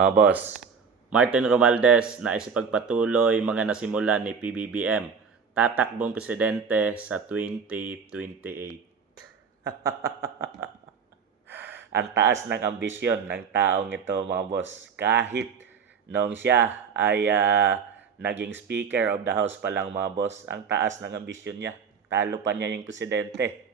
Mga boss, Martin Romualdez na isipagpatuloy mga nasimulan ni PBBM, tatakbong presidente sa 2028. Ang taas ng ambisyon ng taong ito mga boss. Kahit noong siya ay naging Speaker of the House pa lang mga boss, ang taas ng ambisyon niya. Talo pa niya yung presidente.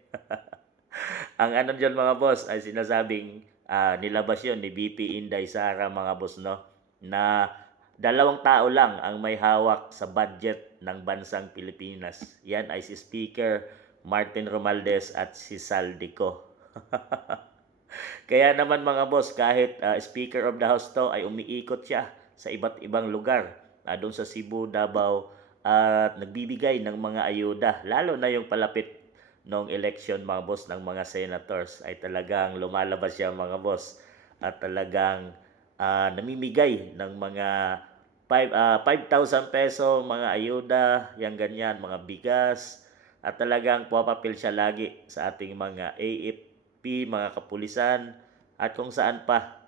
Ang ano dyan mga boss ay sinasabing nilabas yun ni VP Inday Sara mga boss no, na 2 tao lang ang may hawak sa budget ng bansang Pilipinas. Yan ay si Speaker Martin Romualdez at si Saldico. Kaya naman mga boss, kahit Speaker of the House to ay umiikot siya sa iba't ibang lugar, doon sa Cebu, Davao, at nagbibigay ng mga ayuda, lalo na yung palapit nung election mga boss ng mga senators ay talagang lumalabas siya mga boss at talagang namimigay ng mga 5,000 peso mga ayuda, yang ganyan, mga bigas, at talagang pumapapil siya lagi sa ating mga AFP, mga kapulisan, at kung saan pa.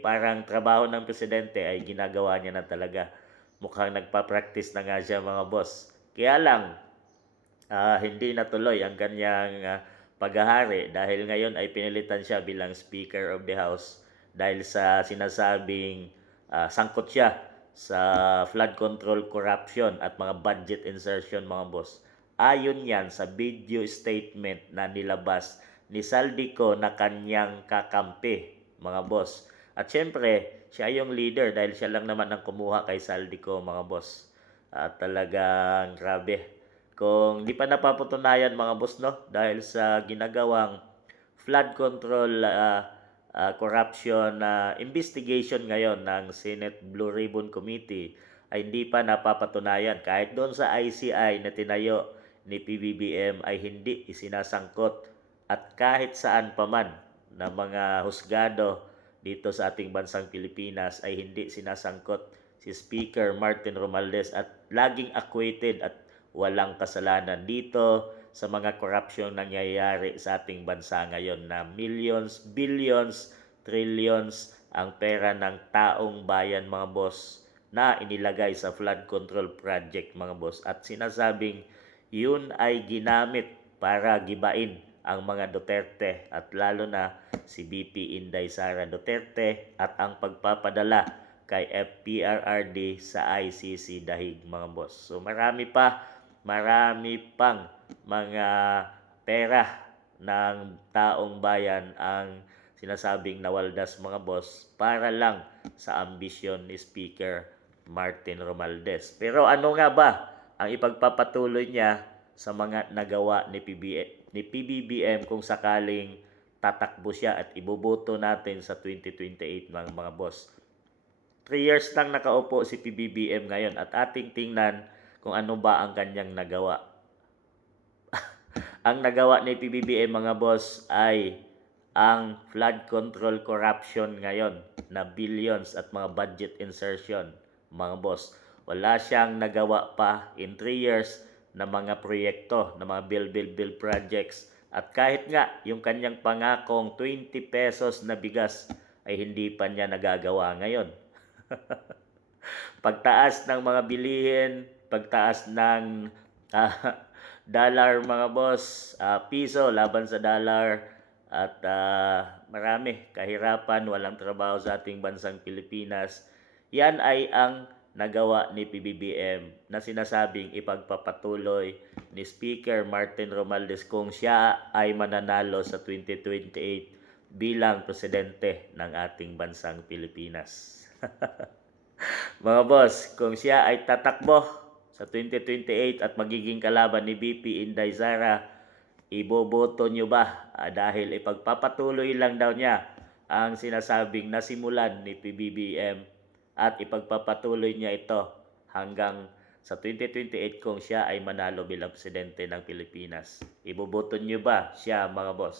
Parang trabaho ng presidente ay ginagawa niya na talaga. Mukhang nagpa-practice na nga siya mga boss. Kaya lang, hindi natuloy ang kanyang paghahari dahil ngayon ay pinilitan siya bilang Speaker of the House dahil sa sinasabing sangkot siya sa flood control corruption at mga budget insertion mga boss. Ayon yan sa video statement na nilabas ni Saldico na kanyang kakampi mga boss. At syempre, siya yung leader dahil siya lang naman ang kumuha kay Saldico mga boss. Talagang grabe. Kung di pa napapatunayan mga boss no, dahil sa ginagawang flood control corruption investigation ngayon ng Senate Blue Ribbon Committee ay hindi pa napapatunayan. Kahit doon sa ICI na tinayo ni PBBM ay hindi isinasangkot at kahit saan pa man na mga husgado dito sa ating bansang Pilipinas ay hindi sinasangkot si Speaker Martin Romualdez at laging acquitted at walang kasalanan dito sa mga corruption nangyayari sa ating bansa ngayon na millions, billions, trillions ang pera ng taong bayan mga boss na inilagay sa flood control project mga boss at sinasabing yun ay ginamit para gibain ang mga Duterte at lalo na si BP Inday Sara Duterte at ang pagpapadala kay FPRRD sa ICC dahig mga boss. So marami pang mga pera ng taong bayan ang sinasabing nawaldas mga boss para lang sa ambisyon ni Speaker Martin Romualdez. Pero ano nga ba ang ipagpapatuloy niya sa mga nagawa ni PBBM kung sakaling tatakbo siya at iboboto natin sa 2028 mga boss? 3 years lang nakaupo si PBBM ngayon at ating tingnan kung ano ba ang kanyang nagawa. Ang nagawa ni PBBM mga boss ay ang flood control corruption ngayon na billions at mga budget insertion mga boss. Wala siyang nagawa pa in 3 years na mga proyekto, na mga build projects. At kahit nga yung kanyang pangakong 20 pesos na bigas ay hindi pa niya nagagawa ngayon. Pagtaas ng mga bilihin, pagtaas ng dollar mga boss, piso laban sa dollar at marami kahirapan, walang trabaho sa ating bansang Pilipinas. Yan ay ang nagawa ni PBBM na sinasabing ipagpapatuloy ni Speaker Martin Romualdez kung siya ay mananalo sa 2028 bilang presidente ng ating bansang Pilipinas. Mga boss, kung siya ay tatakbo sa 2028 at magiging kalaban ni BP Inday Sara, iboboto nyo ba? Dahil ipagpapatuloy lang daw niya ang sinasabing nasimulan ni PBBM at ipagpapatuloy niya ito hanggang sa 2028 kung siya ay manalo bilang presidente ng Pilipinas. Iboboto nyo ba siya mga boss?